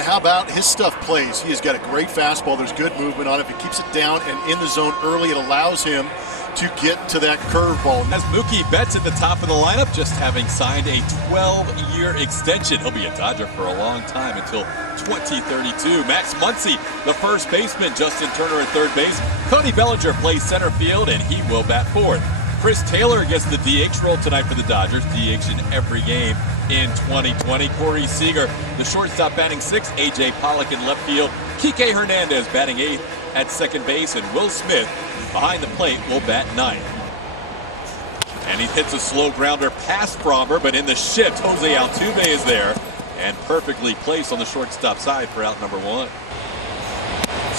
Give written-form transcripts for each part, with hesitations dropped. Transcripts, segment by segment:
And how about his stuff plays? He has got a great fastball. There's good movement on it. If he keeps it down and in the zone early, it allows him to get to that curveball. As Mookie Betts at the top of the lineup, just having signed a 12-year extension. He'll be a Dodger for a long time until 2032. Max Muncy, the first baseman. Justin Turner at third base. Cody Bellinger plays center field, and he will bat fourth. Chris Taylor gets the DH role tonight for the Dodgers. DH in every game in 2020. Corey Seager, the shortstop, batting sixth. A.J. Pollock in left field. Kike Hernandez batting eighth at second base. And Will Smith behind the plate will bat ninth. And he hits a slow grounder past Fromber, but in the shift, Jose Altuve is there and perfectly placed on the shortstop side for out number one.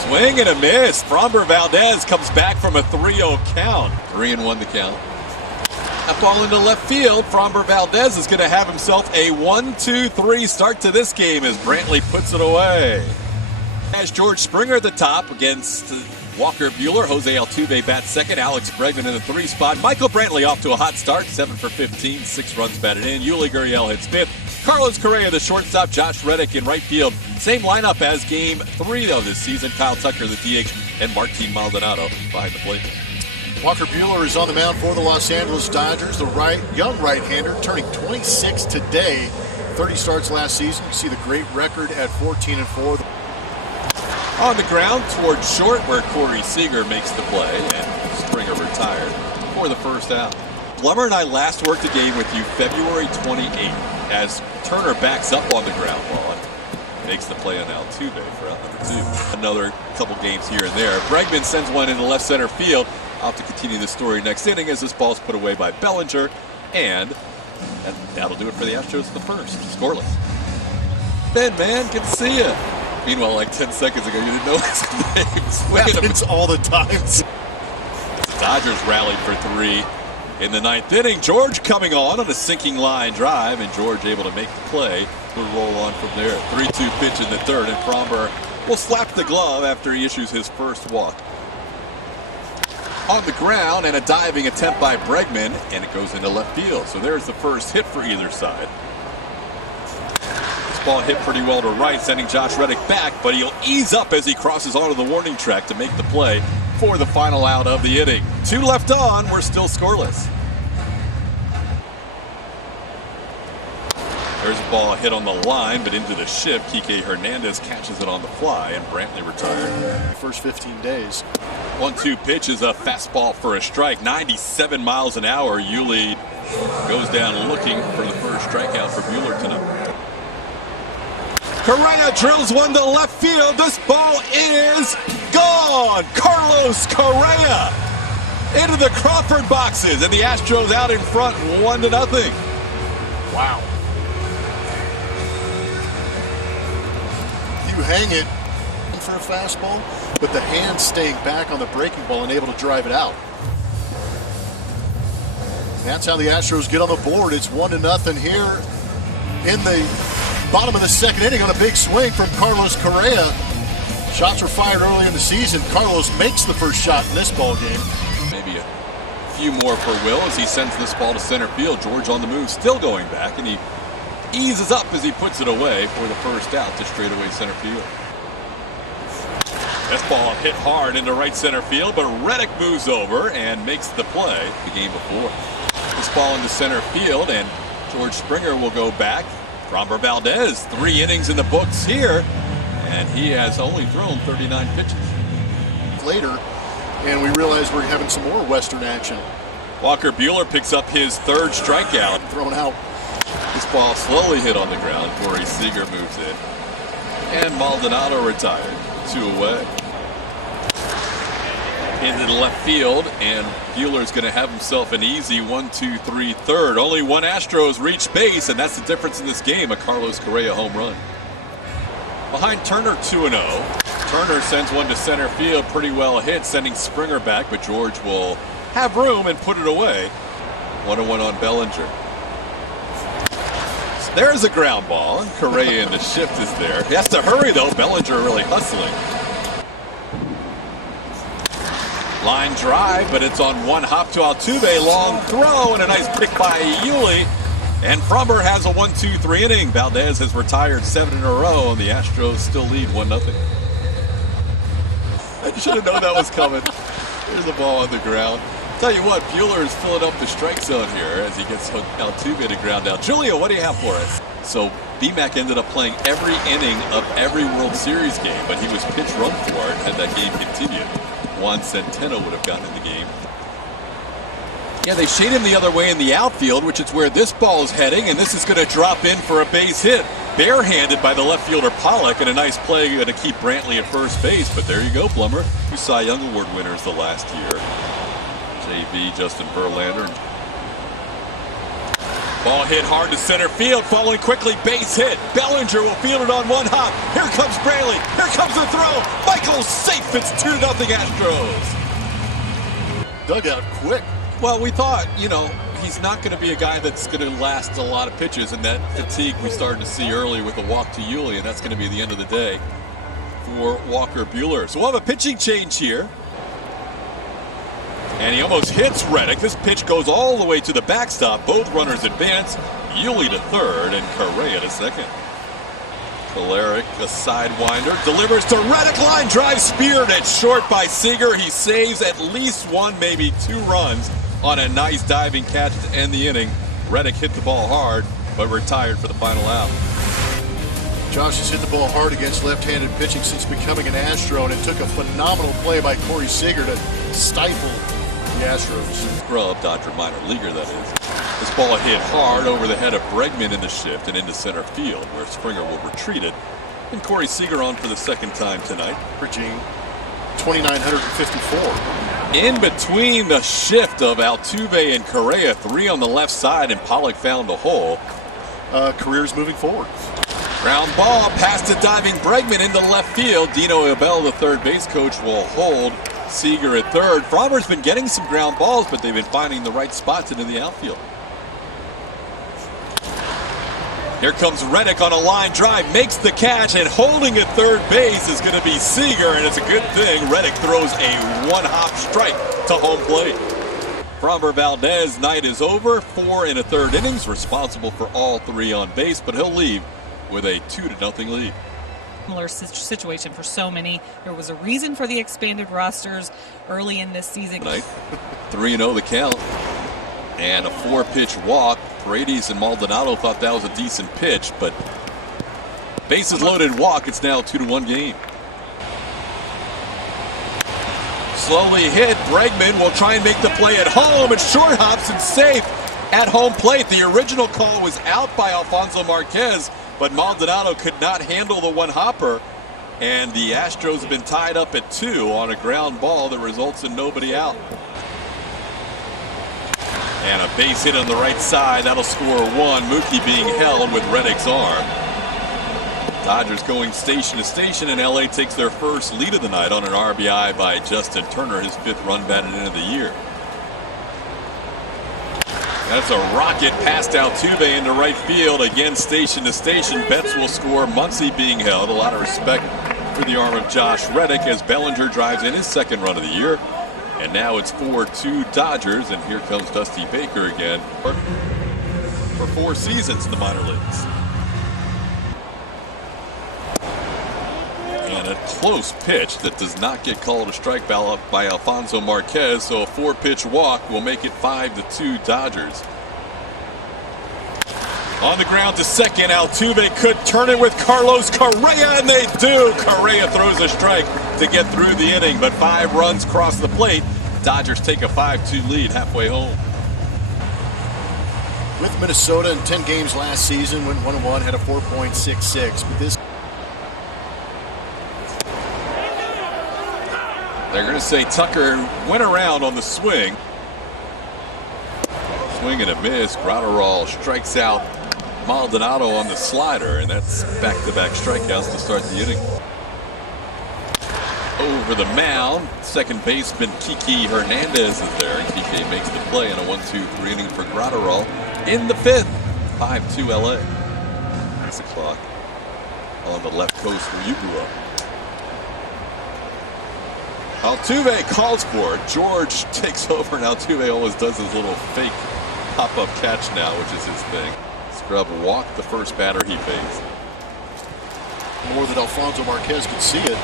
Swing and a miss. Fromber Valdez comes back from a 3-0 count. 3-1 the count. That ball into left field. Fromber Valdez is going to have himself a 1-2-3 start to this game as Brantley puts it away. As George Springer at the top against Walker Buehler. Jose Altuve bats second. Alex Bregman in the 3 spot. Michael Brantley off to a hot start. 7 for 15. 6 runs batted in. Yuli Gurriel hits fifth. Carlos Correa, the shortstop. Josh Reddick in right field. Same lineup as game 3 of this season. Kyle Tucker, the DH, and Martin Maldonado behind the plate. Walker Buehler is on the mound for the Los Angeles Dodgers. The young right-hander turning 26 today. 30 starts last season. You see the great record at 14-4. On the ground towards short where Corey Seager makes the play, and Springer retired for the first out. Blummer and I last worked a game with you February 28th as Turner backs up on the ground ball and makes the play on Altuve for out number 2. Another couple games here and there. Bregman sends one into left center field. I'll have to continue the story next inning as this ball's put away by Bellinger, and that'll do it for the Astros in the first. Scoreless. Ben, man, good to see you. Meanwhile, like 10 seconds ago, you didn't know his name. Happens all the time. The Dodgers rallied for 3 in the 9th inning. George coming on a sinking line drive, and George able to make the play. We'll roll on from there. 3-2 pitch in the third, and Fromber will slap the glove after he issues his first walk. On the ground, and a diving attempt by Bregman, and it goes into left field. So there's the first hit for either side. Ball hit pretty well to right, sending Josh Reddick back, but he'll ease up as he crosses onto the warning track to make the play for the final out of the inning. 2 left on, we're still scoreless. There's a ball hit on the line, but into the shift. Kike Hernandez catches it on the fly, and Brantley retired. First 15 days. 1-2 pitch is a fastball for a strike. 97 miles an hour. Yuli goes down looking for the first strikeout for Buehler tonight. Correa drills one to left field. This ball is gone. Carlos Correa into the Crawford boxes, and the Astros out in front 1-0. Wow. You hang it for a fastball, but the hand staying back on the breaking ball and able to drive it out. And that's how the Astros get on the board. It's 1-0 here in the bottom of the second inning on a big swing from Carlos Correa. Shots were fired early in the season. Carlos makes the first shot in this ball game. Maybe a few more for Will as he sends this ball to center field. George on the move, still going back, and he eases up as he puts it away for the first out to straightaway center field. This ball hit hard into right center field, but Reddick moves over and makes the play the game before. This ball into center field, and George Springer will go back. Fromber Valdez, 3 innings in the books here, and he has only thrown 39 pitches. Later, and we realize we're having some more Western action. Walker Buehler picks up his 3rd strikeout. Thrown out. This ball slowly hit on the ground. Corey Seager moves in, and Maldonado retired. 2 away. Into the left field, and Buehler's going to have himself an easy 1-2-3 third. Only one Astros reached base, and that's the difference in this game, a Carlos Correa home run. Behind Turner, 2-0. Turner sends one to center field, pretty well hit, sending Springer back, but George will have room and put it away. 1-1 on Bellinger. So there's a ground ball, and Correa in the shift is there. He has to hurry, though. Bellinger really hustling. Line drive, but it's on one hop to Altuve. Long throw, and a nice pick by Yuli. And Fromber has a 1-2-3 inning. Valdez has retired 7 in a row, and the Astros still lead 1-0. I should have known that was coming. There's the ball on the ground. Tell you what, Buehler is filling up the strike zone here as he gets Altuve to ground out. Julio, what do you have for us? So BMAC ended up playing every inning of every World Series game, but he was pitch run for it had that game continued. Juan Centeno would have gotten in the game. Yeah, they shade him the other way in the outfield, which is where this ball is heading, and this is going to drop in for a base hit. Barehanded by the left fielder Pollock, and a nice play going to keep Brantley at first base. But there you go, Plummer. Two Cy Young Award winners the last year. JV, Justin Verlander. Ball hit hard to center field, falling quickly, base hit. Bellinger will field it on one hop. Here comes Brantley. Here comes the throw. Michael's safe. It's 2-0 Astros. Dugout quick. Well, we thought, he's not going to be a guy that's going to last a lot of pitches, and that fatigue we started to see early with a walk to Yuli, and that's going to be the end of the day for Walker Buehler. So we'll have a pitching change here. And he almost hits Reddick. This pitch goes all the way to the backstop. Both runners advance. Yuli to third and Correa to second. Kolarek, a sidewinder, delivers to Reddick, line drive, speared it short by Seager. He saves at least one, maybe 2 runs on a nice diving catch to end the inning. Reddick hit the ball hard, but retired for the final out. Josh has hit the ball hard against left-handed pitching since becoming an Astro, and it took a phenomenal play by Corey Seager to stifle the Astros. Scrub, Dodger minor leaguer, that is. This ball hit hard over the head of Bregman in the shift and into center field, where Springer will retreat it. And Corey Seager on for the second time tonight. For Gene, 2,954. In between the shift of Altuve and Correa, 3 on the left side, and Pollock found a hole. Careers moving forward. Ground ball past the diving Bregman into left field. Dino Abel, the third base coach, will hold Seager at third. Fromber's been getting some ground balls, but they've been finding the right spots into the outfield. Here comes Reddick on a line drive, makes the catch, and holding at third base is going to be Seager, and it's a good thing Reddick throws a one-hop strike to home plate. Fromber Valdez night is over. 4 1/3 innings, responsible for all 3 on base, but he'll leave with a 2-0 lead. Similar situation for so many. There was a reason for the expanded rosters early in this season. 3-0 the count. And a 4-pitch walk. Paredes and Maldonado thought that was a decent pitch, but bases loaded walk. It's now a 2-1 game. Slowly hit. Bregman will try and make the play at home, and short hops and safe at home plate. The original call was out by Alfonso Marquez, but Maldonado could not handle the one-hopper, and the Astros have been tied up at 2 on a ground ball that results in nobody out. And a base hit on the right side. That'll score 1. Mookie being held with Reddick's arm. Dodgers going station to station, and LA takes their first lead of the night on an RBI by Justin Turner, his 5th run batted in of the year. That's a rocket past Altuve into right field. Again, station to station. Betts will score. Muncy being held. A lot of respect for the arm of Josh Reddick as Bellinger drives in his 2nd run of the year. And now it's 4-2 Dodgers, and here comes Dusty Baker again for 4 seasons in the minor leagues. And a close pitch that does not get called a strike by Alfonso Marquez, so a 4-pitch walk will make it 5-2 Dodgers. On the ground to second, Altuve could turn it with Carlos Correa, and they do. Correa throws a strike to get through the inning, but 5 runs cross the plate. Dodgers take a 5-2 lead halfway home. With Minnesota in 10 games last season, went 1-1, had a 4.66. But this, they're going to say Tucker went around on the swing. Swing and a miss. Graterol strikes out Maldonado on the slider, and that's back-to-back strikeouts to start the inning. Over the mound, second baseman Kiki Hernandez is there, and Kiki makes the play in a 1-2-3 inning for Graterol in the 5th. 5-2 LA. 6 o'clock on the left coast where you grew up. Altuve calls for it. George takes over, and Altuve always does his little fake pop-up catch now, which is his thing. Scrub walked the first batter he faced. More than Alfonso Marquez could see it.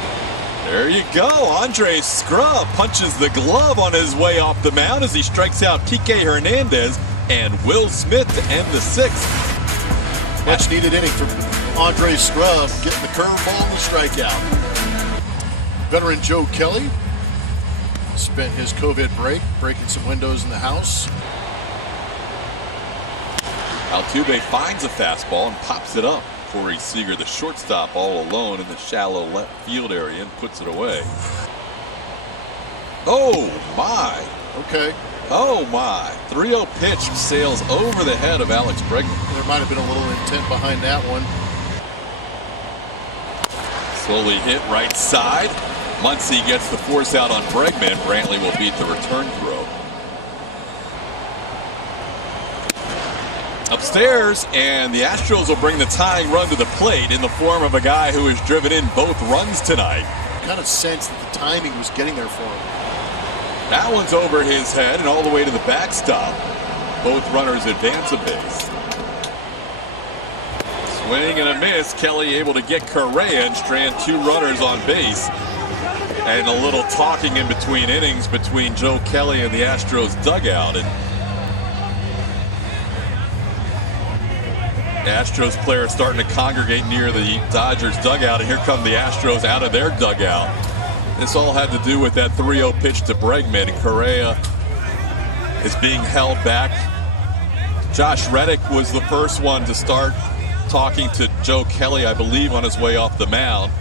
There you go. Andre Scrub punches the glove on his way off the mound as he strikes out Kike Hernandez and Will Smith to end the sixth. Much needed inning from Andre Scrub, getting the curveball and the strikeout. Veteran Joe Kelly spent his COVID break breaking some windows in the house. Altuve finds a fastball and pops it up. Corey Seager, the shortstop, all alone in the shallow left field area, and puts it away. Oh my! Okay. Oh my! 3-0 pitch sails over the head of Alex Bregman. There might have been a little intent behind that one. Slowly hit right side. Muncy gets the force out on Bregman. Brantley will beat the return throw. Upstairs, and the Astros will bring the tying run to the plate in the form of a guy who has driven in both runs tonight. Kind of sensed that the timing was getting there for him. That one's over his head and all the way to the backstop. Both runners advance a base. Swing and a miss. Kelly able to get Correa and strand 2 runners on base. And a little talking in between innings between Joe Kelly and the Astros dugout. And Astros players starting to congregate near the Dodgers dugout, and here come the Astros out of their dugout. This all had to do with that 3-0 pitch to Bregman. Correa is being held back. Josh Reddick was the first one to start talking to Joe Kelly, I believe, on his way off the mound.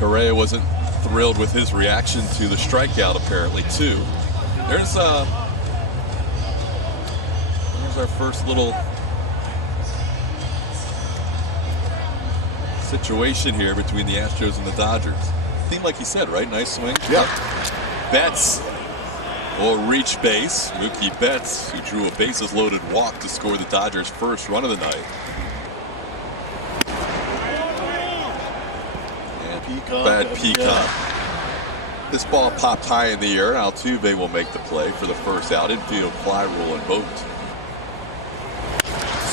Correa wasn't thrilled with his reaction to the strikeout, apparently, too. There's our first little situation here between the Astros and the Dodgers. Seemed like he said, right? Nice swing. Yeah. Betts will reach base. Mookie Betts, who drew a bases-loaded walk to score the Dodgers' first run of the night. And bad Peacock. This ball popped high in the air. Altuve will make the play for the first out. Infield fly rule invoked.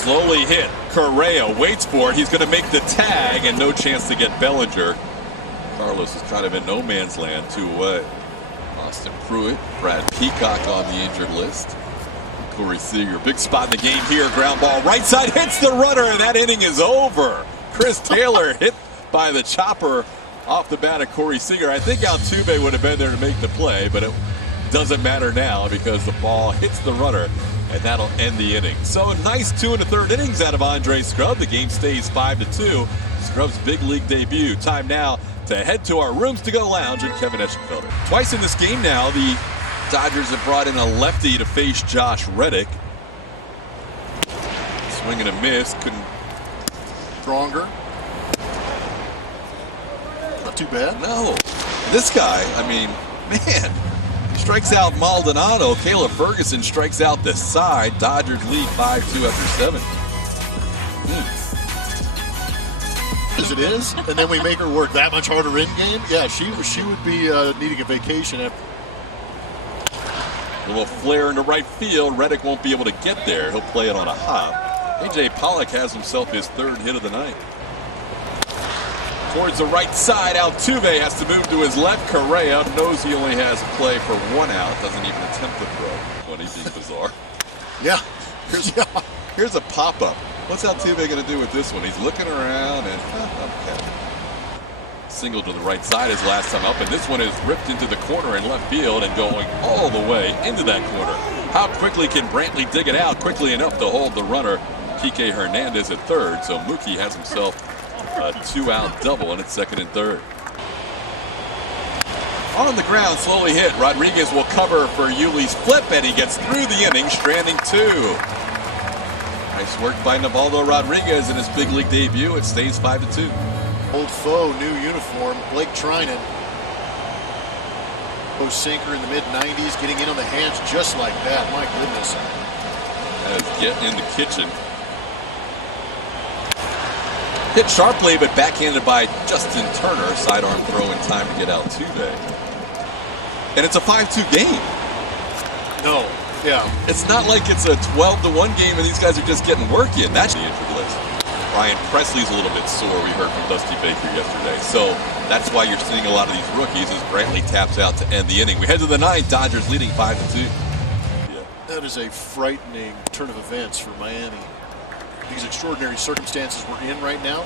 Slowly hit. Correa waits for it. He's going to make the tag, and no chance to get Bellinger. Carlos is kind of in no man's land, 2 away. Austin Pruitt, Brad Peacock on the injured list. Corey Seager, big spot in the game here. Ground ball right side, hits the runner, and that inning is over. Chris Taylor hit by the chopper off the bat of Corey Seager. I think Altuve would have been there to make the play, but it doesn't matter now because the ball hits the runner, and that'll end the inning. So nice 2 1/3 innings out of Andre Scrub. The game stays 5-2. Scrub's big league debut. Time now to head to our rooms to go lounge at Kevin Eschenfelder. Twice in this game now, the Dodgers have brought in a lefty to face Josh Reddick. Swing and a miss. Couldn't. Stronger. Not too bad. No. This guy, I mean, man. Strikes out Maldonado. Caleb Ferguson strikes out the side. Dodgers lead 5-2 after 7. As it is, and then we make her work that much harder in game. Yeah, she would be needing a vacation after. Little flare into right field. Reddick won't be able to get there. He'll play it on a hop. A.J. Pollock has himself his 3rd hit of the night. Towards the right side, Altuve has to move to his left. Correa knows he only has a play for 1 out. Doesn't even attempt to throw. Funny, being bizarre. Yeah. Here's a pop-up. What's Altuve going to do with this one? He's looking around and okay. Single to the right side his last time up, and this one is ripped into the corner in left field and going all the way into that corner. How quickly can Brantley dig it out? Quickly enough to hold the runner, Kike Hernandez at 3rd. So Mookie has himself a 2-out double, and it's 2nd and 3rd. On the ground, slowly hit. Rodriguez will cover for Yuli's flip, and he gets through the inning, stranding 2. Nice work by Nivaldo Rodriguez in his big league debut. It stays 5-2. Old foe, new uniform, Blake Trinan. Sinker in the mid-90s, getting in on the hands just like that. My goodness. That is getting in the kitchen. Hit sharply, but backhanded by Justin Turner. Sidearm throw in time to get Altuve. And it's a 5-2 game. No. Yeah. It's not like it's a 12-1 game and these guys are just getting work in. That's the injury list. Ryan Presley's a little bit sore, we heard from Dusty Baker yesterday. So that's why you're seeing a lot of these rookies as Brantley taps out to end the inning. We head to the ninth, Dodgers leading 5-2. Yeah. That is a frightening turn of events for Miami. These extraordinary circumstances we're in right now.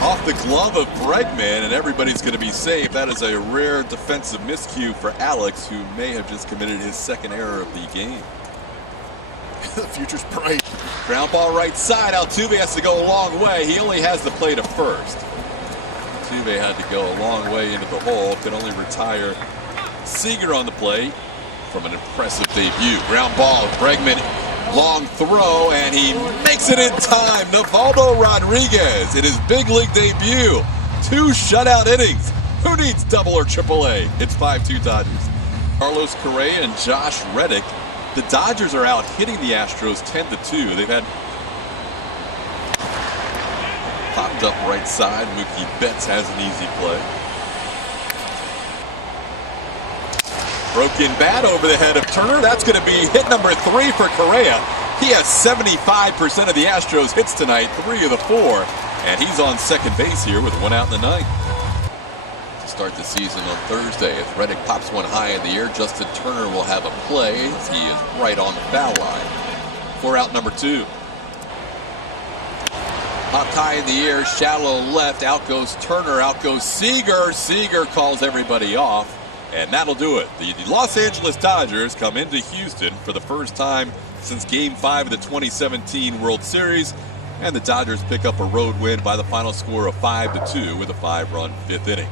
Off the glove of Bregman, and everybody's going to be safe. That is a rare defensive miscue for Alex, who may have just committed his second error of the game. The future's bright. Ground ball right side. Altuve has to go a long way. He only has the play to first. Altuve had to go a long way into the hole. Could only retire Seager on the play from an impressive debut. Ground ball. Bregman, long throw, and he makes it in time. Nivaldo Rodriguez in his big league debut. 2 shutout innings. Who needs double or triple A? It's 5-2 Dodgers. Carlos Correa and Josh Reddick. The Dodgers are out hitting the Astros 10-2. They've had popped up right side. Mookie Betts has an easy play. Broken bat over the head of Turner. That's going to be hit number 3 for Correa. He has 75% of the Astros hits tonight, 3 of the 4. And he's on second base here with 1 out in the ninth. To start the season on Thursday, as Reddick pops one high in the air, Justin Turner will have a play as he is right on the foul line. 4 out number 2. Popped high in the air, shallow left. Out goes Turner, out goes Seager. Seager calls everybody off. And that'll do it. The Los Angeles Dodgers come into Houston for the first time since Game 5 of the 2017 World Series. And the Dodgers pick up a road win by the final score of 5-2 with a 5-run 5th inning.